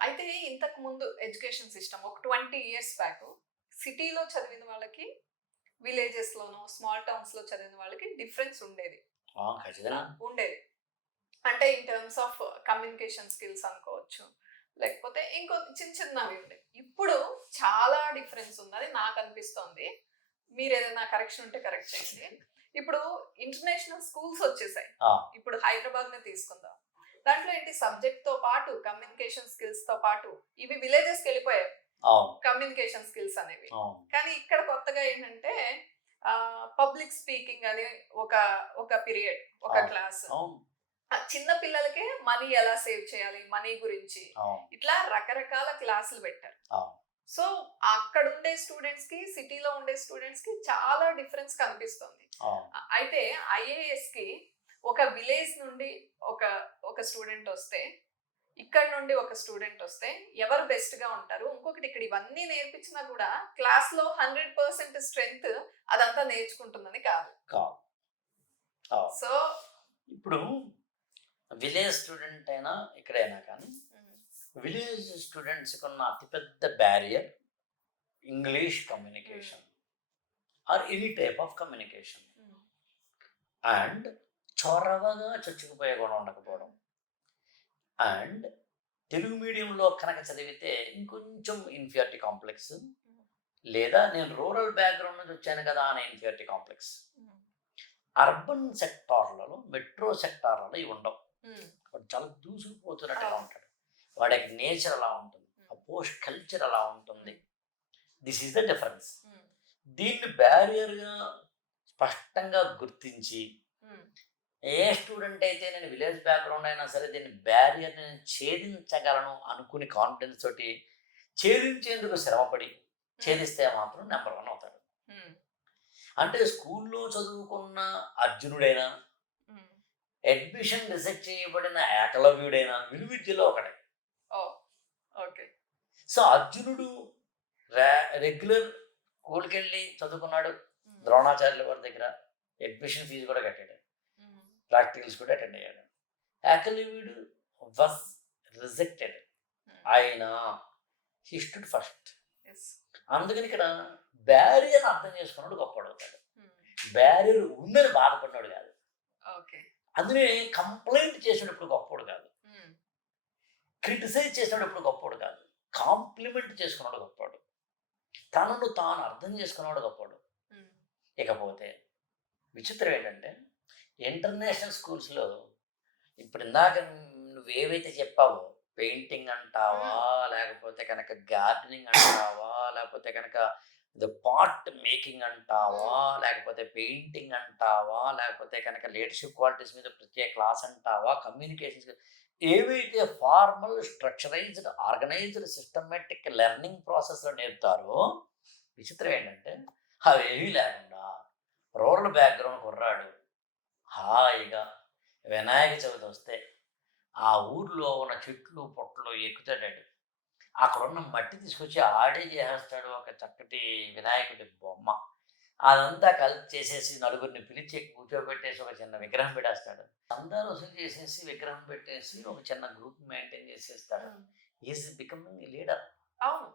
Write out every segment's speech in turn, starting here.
అయితే ఇంతకు ముందు ఎడ్యుకేషన్ సిస్టమ్ ఒక 20 ఇయర్స్ బ్యాక్ సిటీలో చదివిన వాళ్ళకి, విలేజెస్‌లోనో, స్మాల్ టౌన్స్‌లో చదివిన వాళ్ళకి డిఫరెన్స్ ఉండేది. ఖచ్చితంగా. ఉండేది. అంటే in terms of communication skills అనుకోవచ్చు. లేకపోతే ఇంకో చిన్న చిన్నవి ఉండేవి. ఇప్పుడు చాలా డిఫరెన్స్ ఉందని నాకనిపిస్తోంది. మీరేదైనా కరెక్షన్ ఉంటే కరెక్ట్ చేయండి. ఇప్పుడు ఇంటర్నేషనల్ స్కూల్స్ వచ్చేసాయి. ఆ! ఇప్పుడు హైదరాబాద్‌నే తీసుకుందాం. దాంట్లో ఏంటి సబ్జెక్ట్‌తో పాటు కమ్యూనికేషన్ స్కిల్స్‌తో పాటు ఇవి విలేజెస్‌కెళ్ళిపోయాయి. అవును. కమ్యూనికేషన్ స్కిల్స్ అనేవి. అవును. కానీ ఇక్కడ కొత్తగా ఏంటంటే పబ్లిక్ స్పీకింగ్ అని ఒక ఒక పీరియడ్, ఒక అవును. క్లాస్. అవును. చిన్న పిల్లలకే మనీ ఎలా సేవ్ చేయాలి, మనీ గురించి అవును. ఇట్లా రకరకాల క్లాసులు పెట్టారు. అవును. సో, అక్కడుండే స్టూడెంట్స్‌కి, సిటీలో ఉండే స్టూడెంట్స్‌కి చాలా డిఫరెన్స్ కనిపిస్తుంది. అవును. అయితే ఐఏఎస్‌కి ఒక విలేజ్ నుండి ఒక ఒక స్టూడెంట్ వస్తే, ఇక్కడ నుండి ఒక స్టూడెంట్ వస్తే ఎవరు బెస్ట్‌గా ఉంటారు? ఇంకొకటి ఇక్కడ ఇవన్నీ నేర్పించినా కూడా క్లాస్‌లో 100% స్ట్రెంత్ అదంతా నేర్చుకుంటుందని కాదు. కాదు. అవును. సో ఇప్పుడు విలేజ్ స్టూడెంట్ అయినా, ఎక్కడైనా కానీ హ్మ్. విలేజ్ స్టూడెంట్స్‌కున్న అతిపెద్ద బ్యారియర్ ఇంగ్లీష్ హ్మ్. Communication or any type of communication. హ్మ్. అండ్ చొరవగా చొచ్చుకుపోయే గుణం ఉండకపోవడం. అండ్ తెలుగు మీడియంలో కనుక చదివితే ఇంకొంచెం ఇన్ఫీరియారిటీ కాంప్లెక్స్, హ్మ్. లేదా నేను రూరల్ బ్యాక్‌గ్రౌండ్ నుంచి వచ్చాను కదా అనే ఇన్ఫీరియారిటీ కాంప్లెక్స్. హ్మ్. అర్బన్ సెక్టార్‌లలో, మెట్రో సెక్టార్‌లలో ఇవి ఉండవు. హ్మ్. వాడు చాలా దూసుకుపోతున్నట్టుగా అవును. ఉంటాడు. వాడి యొక్క నేచర్ అలా ఉంటుంది. ఆ హ్మ్. పోస్ట్ కల్చర్ అలా ఉంటుంది. హ్మ్. This is the difference. హ్మ్. దీన్ని బ్యారియర్‌గా స్పష్టంగా గుర్తించి, హ్మ్. ఏ స్టూడెంట్ అయితే నేను విలేజ్ బ్యాక్‌గ్రౌండ్ అయినా సరే దీన్ని బ్యారియర్‌ని నేను ఛేదించగలను అనుకుని కాన్ఫిడెన్స్ తోటి ఛేదించేందుకు శ్రమపడి హ్మ్. ఛేదిస్తే మాత్రం నంబర్ 1 అవుతాడు. హ్మ్. అంటే స్కూల్లో చదువుకున్న అర్జునుడైనా, హ్మ్. అడ్మిషన్ రిజెక్ట్ చేయబడిన ఏకలవ్యుడైనా విలువిద్యలో ఒకడే. ఓహ్! ఓకే. సో, అర్జునుడు రా రెగ్యులర్ స్కూల్‌కెళ్ళి చదువుకున్నాడు. హ్మ్. ద్రోణాచార్యుల వారి దగ్గర అడ్మిషన్ ఫీజు కూడా కట్టాడు. హ్మ్. ప్రాక్టికల్స్ కూడా అటెండ్ అయ్యాడు. ఏకలవ్యుడు వాస్ రిజెక్టెడ్. హ్మ్. ఆయన హి స్టూడ్ ఫస్ట్. యెస్. అందుకని ఇక్కడ బ్యారియర్ అర్థం చేసుకున్నోడు గొప్పోడవుతాడు. హ్మ్. బ్యారియర్ ఉందని బాధపడినోడు కాదు. ఓకే. అందునే కంప్లెయింట్ చేసేటప్పుడు గొప్పోడు కాదు. హ్మ్. క్రిటిసైజ్ చేసేటప్పుడు గొప్పోడు కాదు. కాంప్లిమెంట్ చేసుకున్నోడు గొప్పోడు. తనను తాను అర్థం చేసుకున్నోడు గొప్పోడు. హ్మ్. ఇకపోతే విచిత్రం ఏంటంటే, ఇంటర్నేషనల్ స్కూల్స్‌లో ఇందాక నువ్వేవైతే చెప్పావో, పెయింటింగ్ అంటావా, హ్మ్. లేకపోతే కనుక గార్డెనింగ్ అంటావా, లేకపోతే కనుక పాట్ మేకింగ్ అంటావా, హ్మ్. లేకపోతే పెయింటింగ్ అంటావా, లేకపోతే కనుక లీడర్‌షిప్ క్వాలిటీస్ మీద ప్రత్యేక క్లాస్ అంటావా, కమ్యూనికేషన్ స్కిల్స్ ఏవైతే ఫార్మల్, స్ట్రక్చరైజ్డ్, ఆర్గనైజ్డ్, సిస్టమాటిక్ లెర్నింగ్ ప్రాసెస్‌లో నేర్పుతారో, విచిత్రం ఏంటంటే అవేవీ లేకుండా రూరల్ బ్యాక్‌గ్రౌండ్ కుర్రాడు హాయిగా వినాయక చవితి వస్తే ఆ ఊర్లో ఉన్న చెట్లు, పుట్టలు ఎక్కుతాడాడు. అక్కడున్న మట్టి తీసుకొచ్చి ఆడే చేసేస్తాడు ఒక చక్కటి వినాయకుడి బొమ్మ. అదంతా కలిపి చేసేసి నలుగురిని పిలిచి కూర్చోబెట్టేసి ఒక చిన్న విగ్రహం పెట్టేస్తాడు. చందా వసూలు చేసేసి విగ్రహం పెట్టేసి ఒక చిన్న గ్రూప్ మెయింటైన్ చేసేస్తాడు. హ్మ్. Is becoming leader. అవును.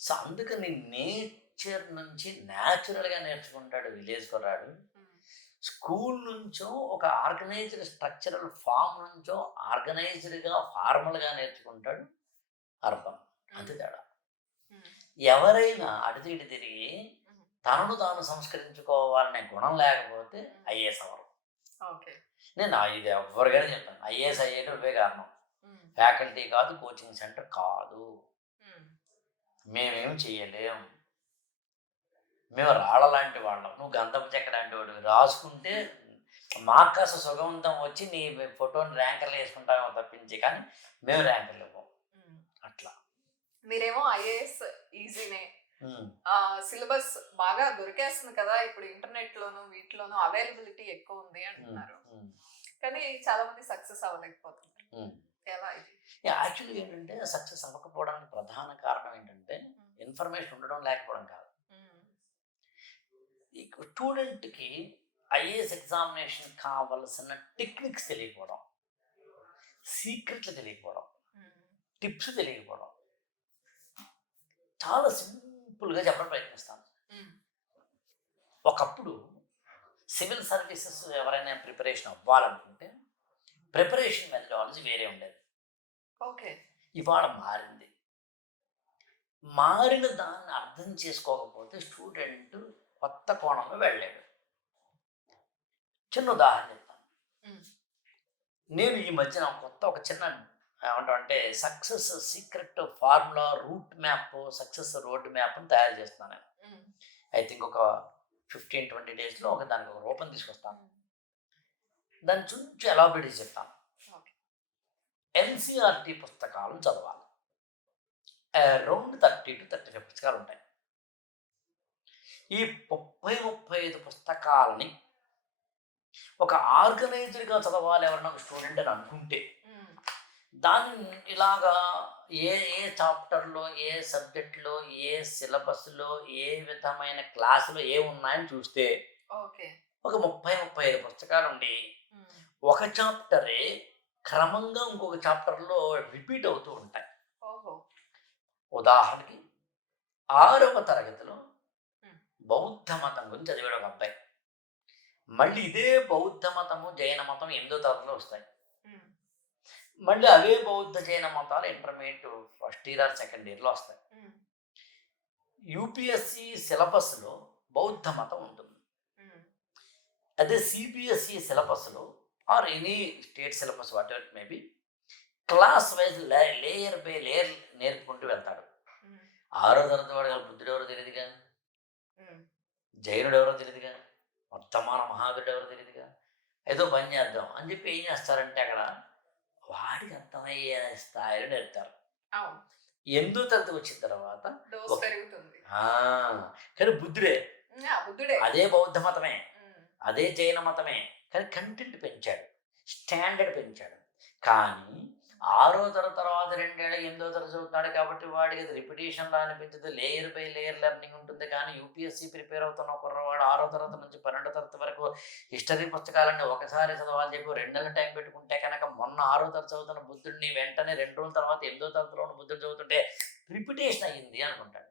సో, అందుకని నేచర్ నుంచి న్యాచురల్‌గా నేర్చుకుంటాడు విలేజ్ కుర్రాడు. హ్మ్. స్కూల్ నుంచో ఒక ఆర్గనైజ్డ్ స్ట్రక్చరల్ ఫార్మ్ నుంచో ఆర్గనైజ్డ్‌గా, ఫార్మల్‌గా నేర్చుకుంటాడు అర్బన్. అంతే హ్మ్. తేడా. హ్మ్. ఎవరైనా అటు ఇటు తిరిగి హ్మ్. తనను తాను సంస్కరించుకోవాలనే గుణం లేకపోతే హ్మ్. ఐఏఎస్ అవ్వరు. ఓకే. ఇది ఎవ్వరికైనా చెప్తాను. ఐఏఎస్ అయ్యేటి నువ్వే కారణం. హ్మ్. ఫ్యాకల్టీ కాదు, కోచింగ్ సెంటర్ కాదు. హ్మ్. మేమేమి చేయలేం. మేము రాళ్ళ లాంటి వాళ్ళం. నువ్వు గంధపు చెక్క లాంటి వాడివి. రాసుకుంటే మాకు కాస్త సుగవంతం వచ్చి నీ ఫోటోని ర్యాంకర్‌లో యేసుకుంటామేమో తప్పించి కానీ మేము ర్యాంకర్‌లు ఇవ్వం. హ్మ్. అట్లా. మీరేమో ఐఏఎస్ ఈజీనే. హ్మ్. సిలబస్ బాగా దొరికేస్తుంది కదా! ఇప్పుడు ఇంటర్నెట్‌లోను, వీటిలోను అవైలబిలిటీ ఎక్కువుంది హ్మ్. అంటున్నారు. హ్మ్. కానీ చాలా మంది సక్సెస్ అవ్వలేకపోతున్నారు. హ్మ్. ఎలా ఇది? యాక్చువల్‌గా ఏంటంటే సక్సెస్ అవ్వకపోవడానికి ప్రధాన కారణం ఏంటంటే హ్మ్. ఇన్ఫర్మేషన్ ఉండడం లేకపోవడం కాదు. హ్మ్. ఈ స్టూడెంట్‌కి ఐఏఎస్ ఎగ్జామినేషన్ కావాల్సిన టెక్నిక్స్ తెలియకపోవడం. సీక్రెట్లు తెలియకపోవడం. హ్మ్. టిప్స్ తెలియకపోవడం. చాలా సింపుల్గా చెప్పడం ప్రయత్నిస్తాను. ఒకప్పుడు సివిల్ సర్వీసెస్ ఎవరైనా ప్రిపరేషన్ అవ్వాలనుకుంటే ప్రిపరేషన్ మెథడాలజీ వేరే ఉండేది. ఓకే. ఇవాళ మారింది. మారిన దాన్ని అర్థం చేసుకోకపోతే స్టూడెంట్ కొత్త కోణంలో వెళ్ళాడు. చిన్న ఉదాహరణ చెప్తాను. నేను ఈ మధ్యన ఒక చిన్న ఏమంటామంటే success secret formula route map, success road మ్యాప్ని తయారు చేస్తున్నాను. ఐ థింక్ ఒక 15-20 డేస్లో దానికి ఒక రూపం తీసుకొస్తాను. దాన్ని కొంచెం ఎలాబరేట్ చెప్తాను. ఎన్సీఆర్టీ పుస్తకాలు చదవాలి. అరౌండ్ 30-35 పుస్తకాలు ఉంటాయి. ఈ 30-35 పుస్తకాలని ఒక ఆర్గనైజ్డ్గా చదవాలి ఎవరైనా ఒక స్టూడెంట్ అని అనుకుంటే దాన్ని ఇలాగా ఏ ఏ చాప్టర్లో, ఏ సబ్జెక్ట్లో, ఏ సిలబస్లో, ఏ విధమైన క్లాసులో ఏ ఉన్నాయని చూస్తే ఒక 30-35 పుస్తకాలు ఉండి ఒక చాప్టరే క్రమంగా ఇంకొక చాప్టర్లో రిపీట్ అవుతూ ఉంటాయి. ఉదాహరణకి 6వ తరగతిలో బౌద్ధ మతం గురించి చదివాడు ఒక అబ్బాయి. మళ్ళీ ఇదే బౌద్ధ మతము, జైన మతం 8వ తరగతిలో వస్తాయి. మళ్ళీ అవే బౌద్ధ జైన మతాలు intermediate first year are second ఇయర్లో వస్తాయి. యూపీఎస్సి సిలబస్లో బౌద్ధ మతం ఉంటుంది. అదే సిబిఎస్ఈ సిలబస్లో or any state syllabus whatever maybe class wise layer by layer నేర్పుకుంటూ వెళ్తాడు. 6వ తరగతి వాడు బుద్ధుడు ఎవరో తెలియదుగా, జైనుడు ఎవరో తెలియదుగా, వర్తమాన మహావీరుడు ఎవరో తెలియదుగా, ఏదో పని చేద్దాం అని చెప్పి ఏం చేస్తారంటే అక్కడ వాడికి అర్థమయ్యే స్థాయిలో నేర్పుతారు. 8వ తరగతి వచ్చిన తర్వాత కానీ బుద్ధుడే, అదే బౌద్ధ మతమే, అదే జైన మతమే, కానీ కంటెంట్ పెంచాడు, స్టాండర్డ్ పెంచాడు. కానీ 6వ తరగతి తర్వాత 2 ఏళ్ళ 8వ తరగతి చదువుతున్నాడు కాబట్టి వాడికి అది రిపిటేషన్లా అనిపించదు, లేయర్ బై లేయర్ లెర్నింగ్ ఉంటుంది. కానీ యూపీఎస్సీ ప్రిపేర్ అవుతున్న కుర్రవాడు 6వ తరగతి నుంచి 12వ తరగతి వరకు హిస్టరీ పుస్తకాలన్నీ ఒకసారి చదవాలి చెప్పి 2 నెలల టైం పెట్టుకుంటే కనుక మొన్న 6వ తరగతి చదువుతున్న బుద్ధుడిని వెంటనే 2 రోజుల తర్వాత 8వ తరగతిలో ఉన్న బుద్ధుడు చదువుతుంటే రిపిటేషన్ అయ్యింది అనుకుంటాడు.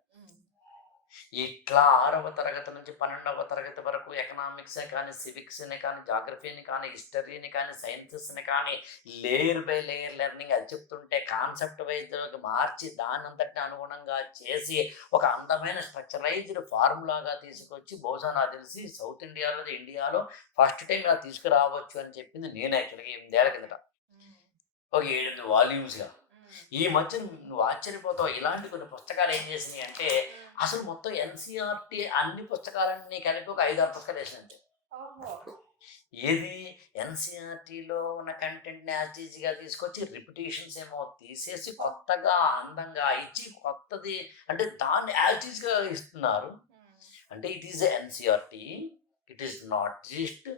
ఇట్లా 6వ తరగతి నుంచి 12వ తరగతి వరకు ఎకనామిక్స్ని కానీ, సివిక్స్ని కానీ, జాగ్రఫీని కానీ, హిస్టరీని కానీ, సైన్సెస్ని కానీ లేయర్ బై లేయర్ లెర్నింగ్ అది చెప్తుంటే కాన్సెప్ట్ వైజ్గా మార్చి దానంతటిని అనుగుణంగా చేసి ఒక అందమైన స్ట్రక్చరైజ్డ్ ఫార్ములాగా తీసుకొచ్చి బహుశా నాకు తెలిసి సౌత్ ఇండియాలో ఫస్ట్ టైం ఇలా తీసుకురావచ్చు అని చెప్పింది నేను యాక్చువల్గా 8 ఏళ్ల కిందట, ఒక 7 వాల్యూమ్స్గా. ఈ మధ్య నువ్వు ఆశ్చర్యపోతావు, ఇలాంటి కొన్ని పుస్తకాలు ఏం చేసినాయి అంటే అసలు మొత్తం ఎన్సీఆర్టీ అన్ని పుస్తకాలన్నీ కలిపి ఒక 5-6 పుస్తకాలు వేసినంతే. ఏది ఎన్సీఆర్టీలో ఉన్న కంటెంట్ని యాజ్ ఈజీగా తీసుకొచ్చి రిపిటేషన్స్ ఏమో తీసేసి కొత్తగా అందంగా ఇచ్చి కొత్తది అంటే దాన్ని యాజ్ ఈజీగా ఇస్తున్నారు. అంటే it is NCERT, it is not just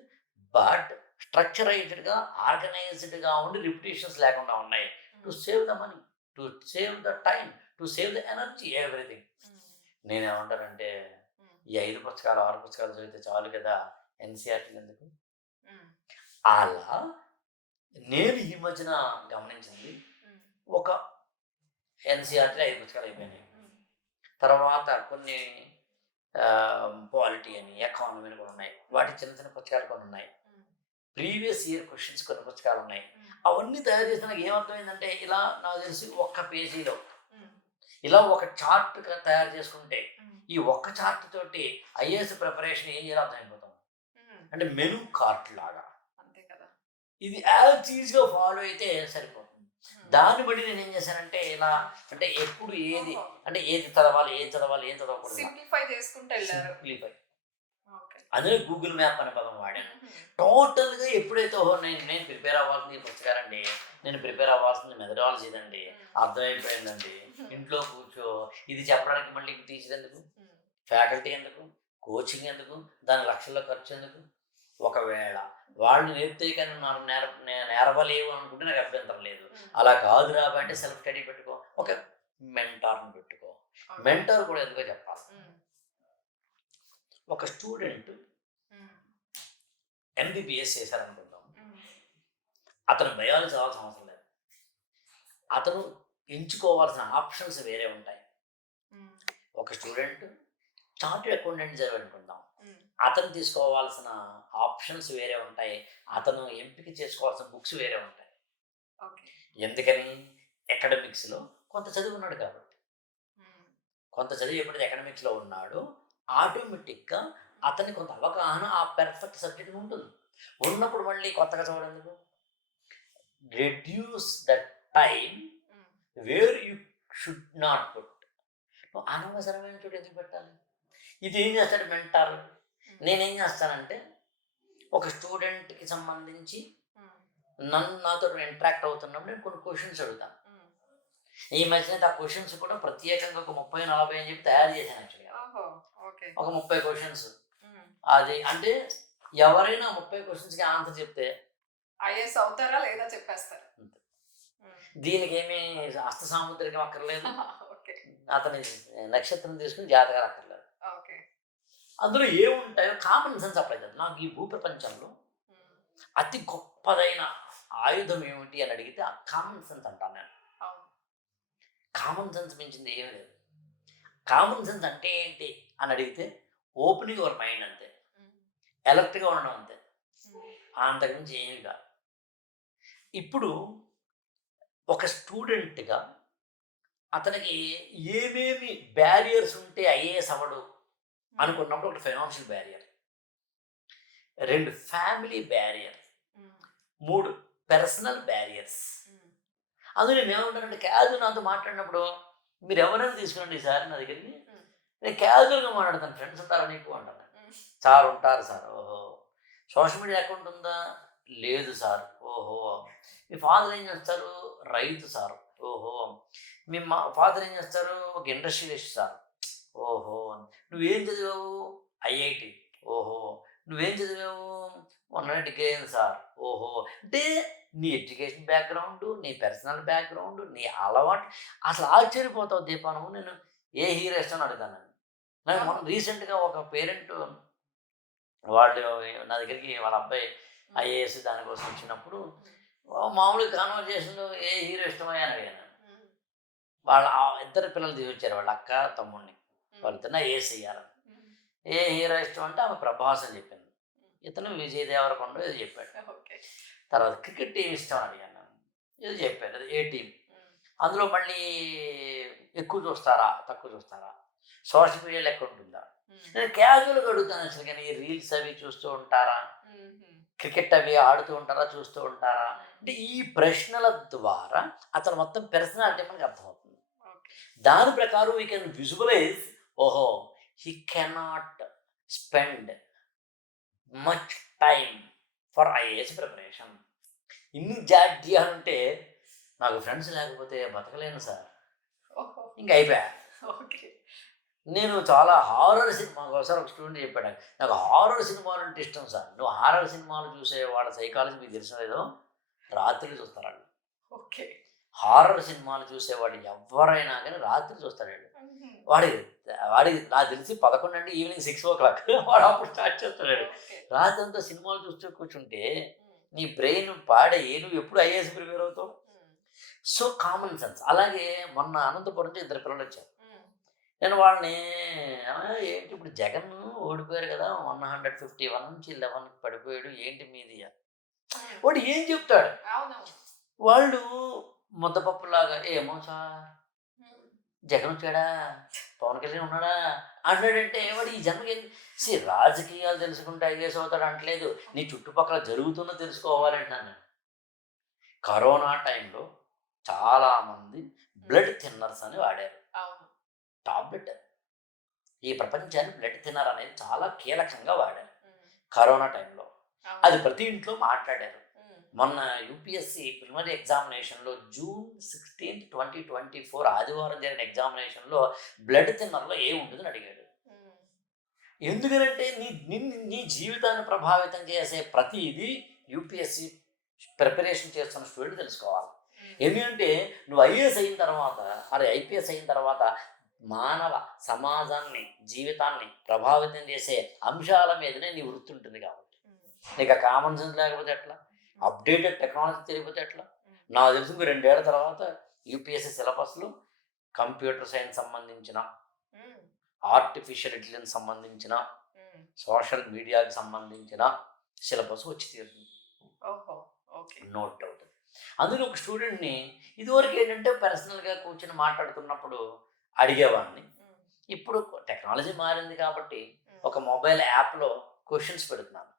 but స్ట్రక్చరైజ్డ్గా ఆర్గనైజ్డ్గా ఉండి రిపిటేషన్స్ లేకుండా ఉన్నాయి. To save the money, to save the time, to save the energy, everything. నేనేమంటానంటే ఈ 5 పుస్తకాలు 6 పుస్తకాలు చదివితే చాలు కదా, ఎన్సీఆర్టీ ఎందుకు? అలా నేను ఈ మధ్యన గమనించింది, ఒక ఎన్సీఆర్టీలో 5 పుస్తకాలు అయిపోయినాయి. తర్వాత కొన్ని పాలిటీ అని, ఎకానమీ అని కూడా ఉన్నాయి. వాటి చిన్న చిన్న పుస్తకాలు కొన్ని ఉన్నాయి. ప్రీవియస్ ఇయర్ క్వశ్చన్స్ కొన్ని పుస్తకాలు ఉన్నాయి. అవన్నీ తయారు చేసిన నాకు ఏమర్థమైందంటే ఇలా నాకు తెలిసి ఒక్క పేజీలో ఇలా ఒక చార్ట్ తయారు చేసుకుంటే ఈ ఒక్క చార్ట్ తోటి ఐఏఎస్ ప్రిపరేషన్ ఏం చేయాలో అర్థమైపోతాం. అంటే మెనూ కార్ట్ లాగా ఇది యాజ్ ఈజీగా ఫాలో అయితే సరిపోతుంది. దాన్ని బట్టి నేను ఏం చేశానంటే ఇలా అంటే ఎప్పుడు ఏది అంటే ఏది చదవాలి ఏం చదవకూడదు సింప్లిఫై చేసుకుంటే అందులో గూగుల్ మ్యాప్ అనే పదం వాడాను. టోటల్గా ఎప్పుడైతే నేను ప్రిపేర్ అవ్వాల్సింది ఈ పుస్తకాలండి, నేను ప్రిపేర్ అవ్వాల్సింది మెథడాలజీ ఇదండి, అర్థమైపోయిందండి. ఇంట్లో కూర్చో ఇది చెప్పడానికి మళ్ళీ టీచర్ ఎందుకు, ఫ్యాకల్టీ ఎందుకు, కోచింగ్ ఎందుకు, దాని లక్షల్లో ఖర్చు ఎందుకు? ఒకవేళ వాళ్ళు నేర్పితే కానీ నేర్వలేవు అనుకుంటే నాకు అభ్యంతరం లేదు. అలా కాదురా అంటే సెల్ఫ్ స్టడీ పెట్టుకో, ఒక మెంటార్ని పెట్టుకో. మెంటార్ కూడా ఎందుకో చెప్పాలి. ఒక స్టూడెంట్ ఎంబీబీఎస్ చేశారనుకుందాం, అతను బయాలజీ చదవాల్సిన అవసరం లేదు. అతను ఎంచుకోవాల్సిన ఆప్షన్స్ వేరే ఉంటాయి. ఉమ్, ఒక స్టూడెంట్ చార్టెడ్ అకౌంటెంట్ చదివాడు అనుకుందాం, ఉమ్, అతను తీసుకోవాల్సిన ఆప్షన్స్ వేరే ఉంటాయి, అతను ఎంపిక చేసుకోవాల్సిన బుక్స్ వేరే ఉంటాయి. ఓకే. ఎందుకని? అకాడమిక్స్లో కొంత చదివి ఉన్నాడు కాబట్టి, ఉమ్, కొంత చదివి ఎప్పుడైతే అకాడమిక్స్లో ఉన్నాడో ఆటోమేటిక్గా అతనికి కొంత అవగాహన ఆ పెర్ఫెక్ట్ సబ్జెక్ట్ ఉంటుంది. ఉన్నప్పుడు మళ్ళీ కొత్తగా చదవడం ఎందుకు? Reduce the time um, where you should not put. నువ్వు అనవసరమైన చోటు ఎందుకు పెట్టాలి? ఇది ఏం చేస్తాడు మెంటార్? ఉమ్, నేనేం చేస్తానంటే ఒక స్టూడెంట్కి సంబంధించి ఉమ్, నాతో ఇంటరాక్ట్ అవుతున్నప్పుడు నేను కొన్ని క్వశ్చన్స్ అడుగుతాను. ఉమ్. ఈ మధ్యన ఆ క్వశ్చన్స్ కూడా ప్రత్యేకంగా ఒక 30-40 అని చెప్పి తయారు చేశాను యాక్చువల్గా. ఓహో, ఓకే. ఒక 30 క్వశ్చన్స్. ఉమ్. అది అంటే ఎవరైనా 30 క్వశ్చన్స్కి ఆన్సర్ చెప్తే ఐఏఎస్ అవుతారా లేదా చెప్పేస్తారు. అంతే. ఉమ్. దీనికి ఏమీ హస్త సాముద్రికం అక్కర్లేదు, ఓకే. అతని నక్షత్రం తీసుకుని జాతకాలు అక్కర్లేదు. ఓకే. అందులో ఏముంటాయో కామన్ సెన్స్ అప్లై చేద్దాం. నాకు ఈ భూప్రపంచంలో ఉమ్. అతి గొప్పదైన ఆయుధం ఏమిటి అని అడిగితే ఆ కామన్ సెన్స్ అంటాను నేను. అవును. కామన్ సెన్స్ మించింది ఏమీ లేదు. కామన్ సెన్స్ అంటే ఏంటి అని అడిగితే ఓపెనింగ్ యువర్ మైండ్ అంతే, ఉమ్. అలర్ట్గా ఉండడం అంతే, ఉమ్. అంతకుమించి ఏమీ కాదు. ఇప్పుడు ఒక స్టూడెంట్గా అతనికి ఏమేమి బ్యారియర్స్ ఉంటే ఐఏఎస్ అవ్వడు అనుకున్నప్పుడు ఒకటి ఫైనాన్షియల్ బ్యారియర్, 2 ఫ్యామిలీ బ్యారియర్, ఉమ్. 3 పర్సనల్ బ్యారియర్స్. ఉమ్. అందులో నేను ఏమంటానంటే క్యాజువల్ నాతో మాట్లాడినప్పుడు మీరు ఎవరైనా తీసుకురండి సార్ నా దగ్గరికి, ఉమ్. నేను క్యాజువల్గా మాట్లాడతాను. ఫ్రెండ్స్ ఉంటారా నీకు అంటాను. ఉమ్. సార్ ఉంటారు సార్. ఓహో. సోషల్ మీడియా అకౌంట్ ఉందా? లేదు సార్. ఓహో. మీ ఫాదర్ ఏం చేస్తారు? రైతు సార్. ఓహో. మీ ఫాదర్ ఏం చేస్తారు? ఒక ఇండస్ట్రియలిస్ట్ సార్. ఓహో. నువ్వేం చదివావు? ఐఐటి. ఓహో. నువ్వేం చదివావు? మొన్న డిగ్రీ అయింది సార్. ఓహో. అంటే నీ ఎడ్యుకేషన్ బ్యాక్గ్రౌండ్, నీ పర్సనల్ బ్యాక్గ్రౌండ్, నీ అలవాటు అసలు ఆశ్చర్యపోతావు దీపాను. నేను ఏ హీరో ఇష్టం అడుగుతాను. నాకు మొన్న రీసెంట్గా ఒక పేరెంట్ వాళ్ళు నా దగ్గరికి వాళ్ళ అబ్బాయి ఐఏఎస్ దానికోసం వచ్చినప్పుడు మామూలుగా కాన్వర్జేషన్లో ఏ హీరో ఇష్టమయ్యా అని అడిగాను. ఉమ్. వాళ్ళ ఇద్దరు పిల్లలు తీసుకొచ్చారు, వాళ్ళ అక్క తమ్ముడిని. ఉమ్. వాళ్ళిద్దరిని ఐఏఎస్ అయ్యారు. ఉమ్. ఏ హీరో ఇష్టం అంటే ఆమె ప్రభాస్ అని చెప్పింది, ఇతను విజయ్ దేవరకొండ ఏదో చెప్పాడు. ఓకే. తర్వాత క్రికెట్ టీం ఇష్టం అని అడిగాను నేను, ఏదో చెప్పారు. అది ఏ టీం? ఉమ్. అందులో మళ్ళీ ఎక్కువ చూస్తారా తక్కువ చూస్తారా, సోషల్ మీడియా లెక్క ఉంటుందా? ఉమ్. నేను క్యాజువల్గా అడుగుతాను అసలు, కానీ రీల్స్ అవి చూస్తూ ఉంటారా, ఉమ్. క్రికెట్ అవి ఆడుతూ ఉంటారా, చూస్తూ ఉంటారా అంటే ఈ ప్రశ్నల ద్వారా అతను మొత్తం పర్సనాలిటీ మనకి అర్థమవుతుంది. ఓకే. దాని ప్రకారం వీ కెన్ విజువలైజ్, ఓహో he cannot spend much time for IAS preparation. ఇన్ని జాడ్యాలు ఉంటే నాకు ఫ్రెండ్స్ లేకపోతే బతకలేను సార్, ఓహో. ఇంక అయిపోయా. ఓకే. నేను చాలా హారర్ సినిమా, ఒకసారి ఒక స్టూడెంట్ చెప్పాడు, నాకు హారర్ సినిమాలు అంటే ఇష్టం సార్. నువ్వు హారర్ సినిమాలు చూసే వాళ్ళ సైకాలజీ మీకు తెలిసిన లేదో, రాత్రి చూస్తారు వాళ్ళు. ఓకే. హారర్ సినిమాలు చూసేవాడు ఎవరైనా కానీ రాత్రి చూస్తాడు వాడు. ఉమ్. వాడికి నాకు తెలిసి 11 అంటే ఈవినింగ్ 6 o'clock వాడు అప్పుడు స్టార్ట్ చేస్తాడు. ఓకే. రాత్రి అంతా సినిమాలు చూస్తూ కూర్చుంటే ఉమ్. నీ బ్రెయిన్ పాడయ్యి నువ్వు ఎప్పుడు ఐఏఎస్ ప్రిపేర్ అవుతావు. ఉమ్. So common sense. అలాగే మొన్న అనంతపురం నుంచి 2 పిల్లలు వచ్చారు. ఉమ్. నేను వాళ్ళని ఏంటి ఇప్పుడు జగన్ ఓడిపోయారు కదా, 151 నుంచి 11కి పడిపోయాడు, ఏంటి మీది? ఉమ్. వాడు ఏం చెప్తాడు? అవునవును. వాళ్ళు ముద్దపప్పులాగా ఏమో సార్ ఉమ్. జగన్ వచ్చాడా, పవన్ కళ్యాణ్ ఉన్నాడా అంటాడంటే వాడు ఈ జన్మకి రాజకీయాలు తెలుసుకుంటే ఐఏఎస్ అవుతాడు అంటలేదు, నీ చుట్టుపక్కల జరుగుతున్న తెలుసుకోవాలంటున్నాను నేను. కరోనా టైంలో చాలామంది బ్లడ్ థిన్నర్స్ అని వాడారు. అవును. టాబ్లెట్ ఈ ప్రపంచాన్ని బ్లడ్ థిన్నర్ అనేది చాలా కీలకంగా వాడారు ఉమ్. కరోనా టైంలో. అవును. అది ప్రతి ఇంట్లో మాట్లాడారు. ఉమ్. మొన్న యూపీఎస్సీ ప్రిలిమినరీ ఎగ్జామినేషన్లో June 16, 2024 ఆదివారం జరిగిన ఎగ్జామినేషన్లో బ్లడ్ థిన్నర్లో ఏముంటుందని అడిగాడు. ఉమ్. ఎందుకంటే నీ జీవితాన్ని ప్రభావితం చేసే ప్రతిదీ యూపీఎస్సీ ప్రిపరేషన్ చేస్తున్న స్టూడెంట్ తెలుసుకోవాలి. ఉమ్. ఎందుకంటే నువ్వు ఐఏఎస్ అయిన తర్వాత మరి ఐపీఎస్ అయిన తర్వాత మానవ సమాజాన్ని జీవితాన్ని ప్రభావితం చేసే అంశాల మీదనే నీ వృత్తి ఉంటుంది కాబట్టి ఉమ్. నీకు కామన్ సెన్స్ లేకపోతే ఎట్లా, అప్డేటెడ్ టెక్నాలజీ తెలియకపోతే ఎట్లా? ఉమ్. నాకు తెలిసి 2 ఏళ్ల తర్వాత యూపీఎస్సీ సిలబస్లో కంప్యూటర్ సైన్స్ సంబంధించిన, ఉమ్, ఆర్టిఫిషియల్ ఇంటెలిజెన్స్ సంబంధించిన, ఉమ్. సోషల్ మీడియాకి సంబంధించిన సిలబస్ వచ్చి తీరుతుంది. ఓహో, ఓకే. నోట్ అవుతుంది. అందులో ఒక స్టూడెంట్ని ఇదివరకు ఏంటంటే పర్సనల్గా కూర్చొని మాట్లాడుతున్నప్పుడు అడిగేవాడిని. ఉమ్, ఇప్పుడు టెక్నాలజీ మారింది కాబట్టి ఉమ్. ఒక మొబైల్ యాప్లో క్వశ్చన్స్ పెడుతున్నాను.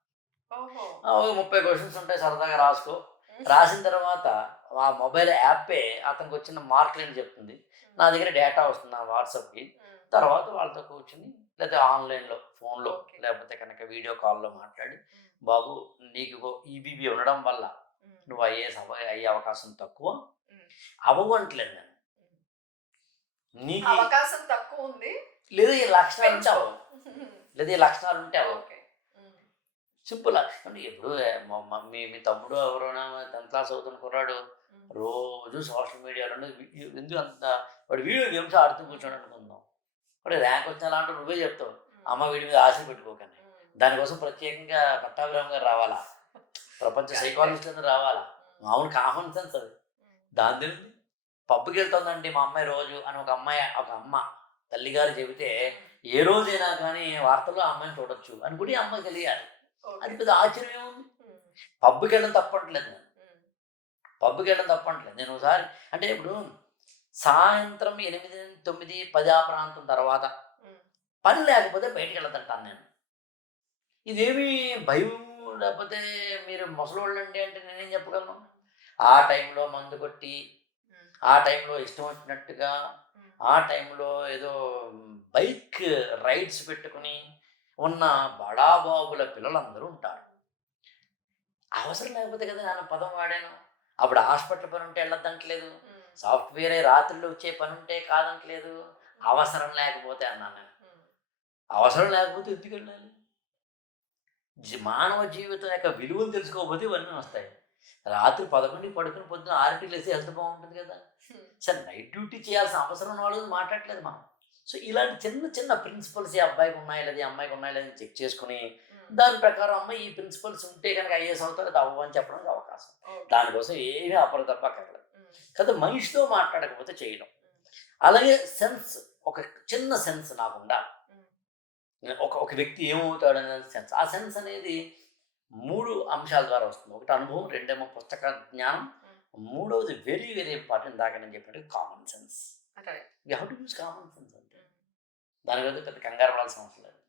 ఓహో. ఒక 30 క్వశ్చన్స్ ఉంటాయి, సరదాగా రాసుకో. ఉమ్, రాసిన తర్వాత ఆ మొబైల్ యాపే అతనికి వచ్చిన మార్కులని చెప్తుంది. నా దగ్గర డేటా వస్తుంది నా వాట్సాప్కి. ఉమ్, తర్వాత వాళ్ళతో కూర్చుని లేదా ఆన్లైన్లో ఫోన్లో ఓకే. లేకపోతే కనుక వీడియో కాల్లో మాట్లాడి, ఉమ్, బాబు నీకు ఈబీబీ ఉండడం వల్ల ఉమ్, నువ్వు అయ్యే అవకాశం తక్కువ. ఉమ్, అవ్వట్లేదు నేను. ఉమ్. నీకు అవకాశం తక్కువ ఉంది, లేదా ఈ లక్షణాలు ఉంటే పెంచుకో. అవ్వవు. లేదా ఈ లక్షణాలు ఉంటే అవ్వవు. ఓకే. ఉమ్, సింపుల్. అంటే ఎప్పుడు మీ మీ తమ్ముడు ఎవరైనా 10th క్లాస్ అవుతున్న కుర్రాడు ఉమ్, రోజు సోషల్ మీడియాలో ఎందుకు అంత వాడు వీడియో గేమ్స్ ఆడుతూ కూర్చోడు అనుకుందాం. వాడు ర్యాంక్ వచ్చిన అలాంటి నువ్వే చెప్తావు, అమ్మ వీడి మీద ఆశ పెట్టుకోకని. ఉమ్, దానికోసం ప్రత్యేకంగా పట్టాభిరామ్ గారు రావాలా, ప్రపంచ సైకాలజిస్ట్ అందరూ రావాలా? ఉమ్, మామూలు కామన్ సెన్స్ అది. ఉమ్, దాని తెలియదు. పబ్కి వెళ్తుందండి మా అమ్మాయి రోజు అని ఒక అమ్మ తల్లిగారు చెబితే ఏ రోజైనా కానీ వార్తల్లో ఆ అమ్మాయిని చూడొచ్చు అని కూడా ఈ అమ్మాయి తెలియాలి. అది ఓకే. పెద్ద ఆశ్చర్యం ఏముంది? ఉమ్, పబ్కి వెళ్ళడం తప్పట్లేదు నేను. ఉమ్, పబ్కి వెళ్ళడం తప్పట్లేదు. నేను ఒకసారి అంటే ఇప్పుడు సాయంత్రం 8, 9, 10 ఆ ప్రాంతం తర్వాత ఉమ్, పని లేకపోతే బయటికి వెళ్ళదంటాను నేను. ఇదేమి భయం లేకపోతే మీరు ముసలోళ్ళండి అంటే నేనేం చెప్పగలను? ఆ టైంలో మందు కొట్టి, ఉమ్, ఆ టైంలో ఇష్టం వచ్చినట్టుగా, ఉమ్, ఆ టైంలో ఏదో బైక్ రైడ్స్ పెట్టుకుని ఉన్న బడాబాబుల పిల్లలందరూ ఉంటారు. అవసరం లేకపోతే కదా నేను పదం వాడాను. అప్పుడు హాస్పిటల్ పని ఉంటే వెళ్ళొద్దంటలేదు, ఉమ్, సాఫ్ట్వేరే రాత్రిలో వచ్చే పని ఉంటే కాదంటలేదు. అవసరం లేకపోతే అన్నాను నేను. ఉమ్. అవసరం లేకపోతే ఎందుకు వెళ్ళాలి? మానవ జీవితం యొక్క విలువలు తెలుసుకోకపోతే ఇవన్నీ వస్తాయి. రాత్రి 11కి పడుకుని పొద్దున 6కి లేసి హెల్త్ బాగుంటుంది కదా. సరే నైట్ డ్యూటీ చేయాల్సిన అవసరం ఉన్న వాళ్ళు మాట్లాడలేదు మనం. సో ఇలాంటి చిన్న చిన్న ప్రిన్సిపల్స్ ఈ అబ్బాయికి ఉన్నాయి లేదా ఈ అమ్మాయికి ఉన్నాయి లేదా చెక్ చేసుకుని దాని ప్రకారం అమ్మాయి ఈ ప్రిన్సిపల్స్ ఉంటే కనుక ఐఏఎస్ అవుతారు, అది అవ్వని చెప్పడానికి అవకాశం. ఓకే. దానికోసం ఏమీ అపరదప్పక్కర్లేదు ఉమ్, కదా. మనిషితో మాట్లాడకపోతే చేయడం. ఉమ్, అలాగే సెన్స్, ఒక చిన్న సెన్స్ నాకు ఉండాలి. ఉమ్, ఒక వ్యక్తి ఏమవుతాడు అనేది సెన్స్. ఆ సెన్స్ అనేది 3 అంశాల ద్వారా వస్తుంది. ఒకటి అనుభవం, రెండేమో పుస్తక జ్ఞానం, మూడవది వెరీ వెరీ ఇంపార్టెంట్ దాకా నేను చెప్పినట్టు common sense. Right. You have to use common sense. అంటే ఉమ్, దాని మీద పెద్ద కంగారు పడాల్సిన అవసరం లేదు.